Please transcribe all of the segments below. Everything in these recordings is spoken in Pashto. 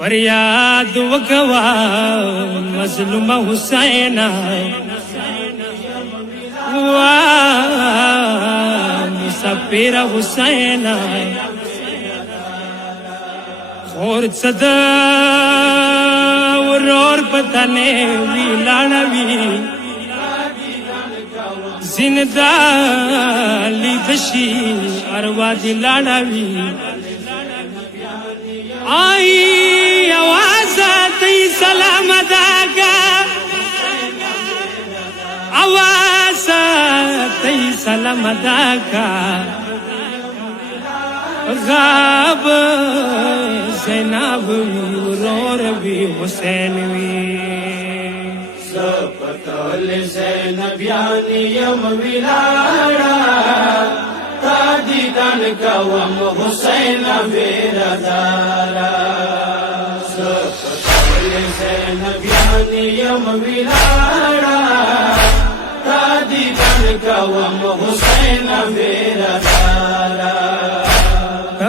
फरियाद वकवा मजलूम हुसैन मुसफिर हुसैन और सदा और पतने लाड़वी जिंदा लिदशी अरवादी लाड़वी आई आवाज तई सलामत का आवाज तई सलामत का गाब ज़ैनब और भी हुसैन सपतल ज़ैनबियानी यम विलाड़ा तादीदान कवम हुसैन बेरदारा सपतल ज़ैनबियानी यम विलाड़ा तादीदान कवम हुसैन बेरदारा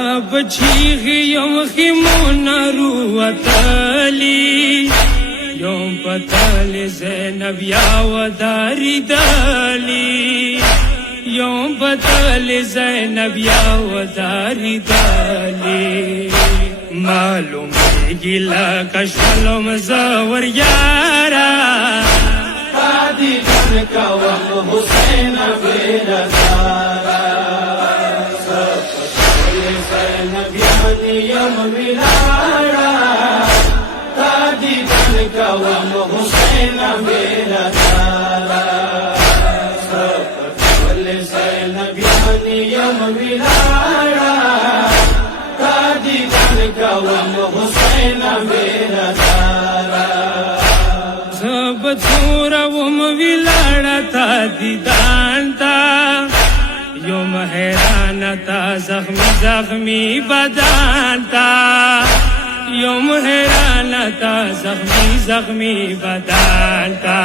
अब चीख यम खिमुन रुवतली यम पतल ज़ैनब या वदारी दाली यम पतल ज़ैनब या वदारी दाली मालूम गिला कशलम ज़वर यारा तादीदान कवम हुसैन बेरदारा यम विलाड़ा तादीदान कवम हुसैन बेरदारा सपतल ज़ैनबियानी यम विलाड़ा तादीदान कवम हुसैन बेरदारा सब छोरा वम विलाड़ा तादीदान ता योम हैरान ता जख्मी जख्मी बदान ता योम हैरान ता जख्मी जख्मी बदान ता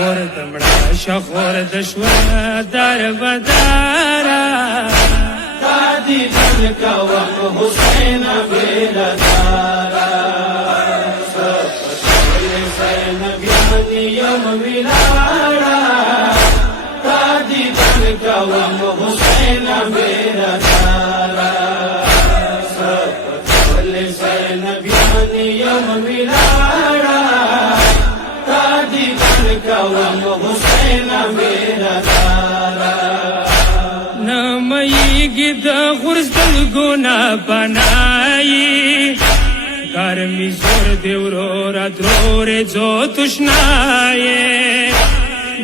और दमड़ा शखोर दश्वर दर बदारा तादीदान कवम हुसैन बेरदारा सपतल ज़ैनबियानी यम विलाड़ा तादीदान कवम हुसैन बेरदारा सपतल ज़ैनबियानी यम विलाड़ा तादीदान कवम हुसैन बेरदारा नमई गिद खुर्सल गुना बनाई गर्मी जोर देवरोरा द्रोरे जो तुष्णाए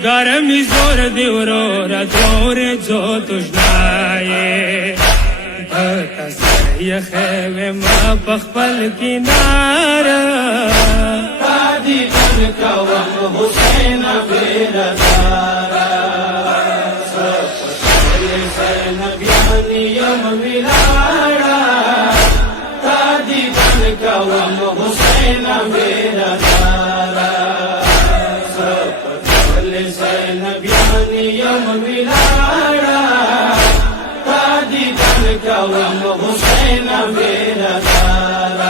गर्मी जोर देवरोरा द्रोरे जो तुष्णाए यखेवे मा पखपल किनारा तादीदान कवम हुसैन बेरदारा सपतल ज़ैनबियानी यम विलाड़ा तादीदान कवम हुसैन बेरदारा सपतल ज़ैनबियानी यम विलाड़ा तादीदान कवम हुसैन बेरदारा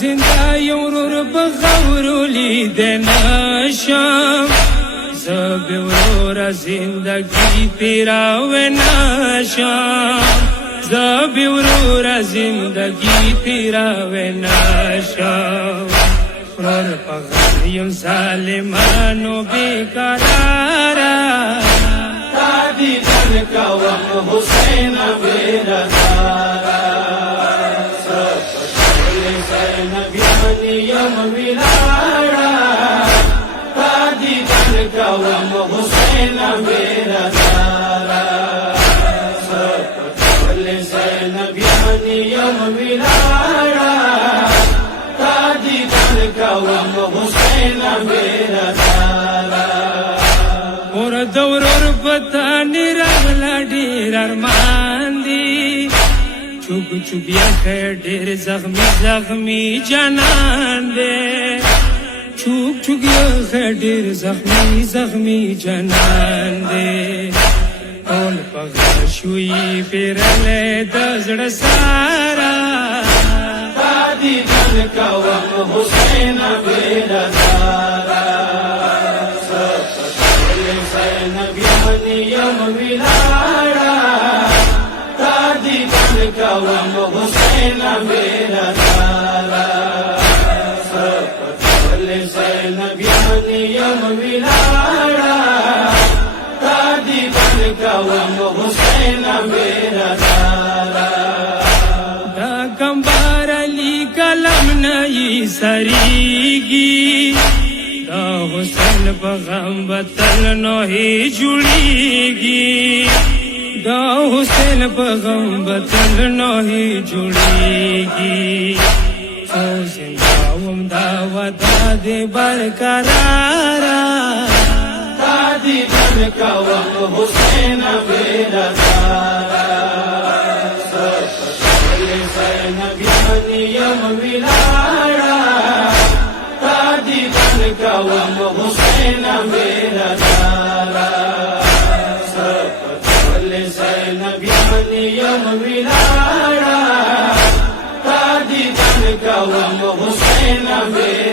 जिंदा यौरूर बगौरूली देनाशम ज़बिवरोरा जिंदगी तेरा वेनाशम ज़बिवरोरा जिंदगी तेरा वेनाशम और पगड़ियों जालिमानो बेकरारा तादीदान कवम हुसैन बेरदारा सपतल ज़ैनबियानी यम विलाड़ा तादीदान कवम हुसैन बेरदारा सपतल ज़ैनबियानी यम विलाड़ा तादीदान कवम हुसैन बेरदारा और दौर पता निरगला ढेर अरमान दी चुप चुप या ढेर जख्मी जख्मी जनान दे چوک چوک یخ ډیر زخمی زخمی جنان دے اول پغلا شوی پیرلې د زړه سارا دادی دل کوم حسین بیرا دارا حسین بیانی یم ویلاړه دادی دل کوم حسین بیرا دارا حسین بیانی یم ویلاړه دادی دل کوم حسین بیرا دارا دا کمبار علی کلم نئی سریگی دا حسین په غم بتل نوہی جڑیگی دا حسین په غم بتل نوہی جڑیگی او زنداوم دا ودا دے برقرارا دادی دل کوم حسین بیرا دارا حسین بیانی یم ویلاړه دادی دل کوم حسین بیرا دارا حسین بیانی یم ویلاړه دادی دل کوم حسین بیرا